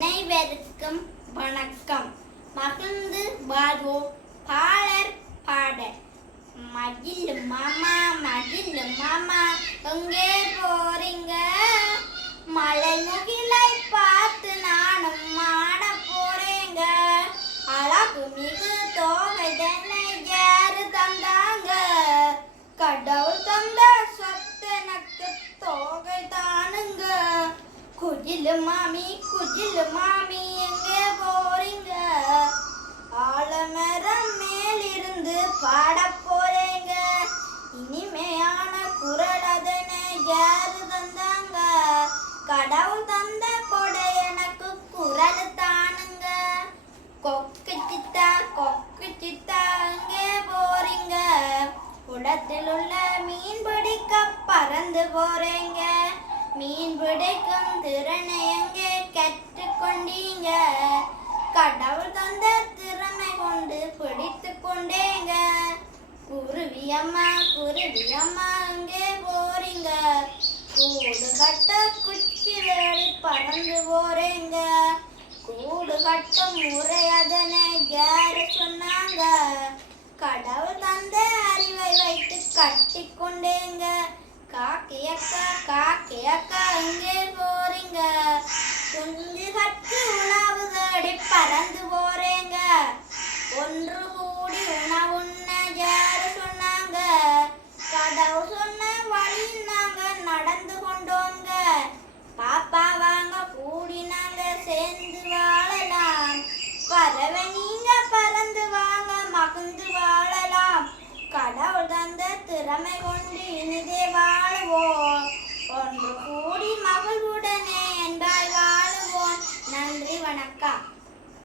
அனைவருக்கும் வணக்கம். மகிழ்ந்து வாழ்வோம் பாடற் பாடல். மகிழ் மாமா மகிழ் மாமா எங்கே போறீங்க? மலை முகிலை பார்த்து நானும் மாட போறேங்க. அழகு மிகு தோகை தன்னை யாரு தந்தாங்க? கடவுள் தந்த சொத்து எனக்கு தோகை தானுங்க. குஜிலு மாமி எங்கே போறீங்க? ஆலமரம் மேலிருந்து பாட போறேங்க. இனிமையான குரல் அதனை யாரு தந்தாங்க? கடவுள் தந்த கொடை எனக்கு குரல் தானுங்க. கொக்கு சித்தா எங்கே போறீங்க? குளத்தில் உள்ள மீன் பிடிக்க பறந்து போறேங்க. மீன் பிடிக்கும் திறனை எங்கே கற்றுக்கொண்டீங்க? கடவுள் தந்த திறமை கொண்டு பிடித்து கொண்டேங்க. குருவி அம்மா எங்கே போறீங்க? கூடு கட்ட குச்சி வேடி பறந்து போறேங்க. கூடு கட்டும் முறை அதனை யாரு சொன்னாங்க? கடவுள் தந்த அறிவை வைத்து கட்டி கொண்டேங்க. காக்கையக்கா எங்கே போறீங்க? குஞ்சு கட்டி உணவு தேடி பறந்து போறேங்க. ஒன்று கூடி உணவுண்ண யாரு சொன்னாங்க? கடவுள் சொன்ன வழியில் நாங்க நடந்து கொண்டோங்க. பாப்பா வாங்க கூடி நாங்க சேர்ந்து வாழலாம். பறவை நீங்க பறந்து வாங்க மகிழ்ந்து வாழலாம். கடவுள் தந்த திறமை கொண்டு இனிதே வாழுவோம். ஒன்று கூடி மகிழ்வுடனே என்றால் வாழுவோம். நன்றி, வணக்கம்.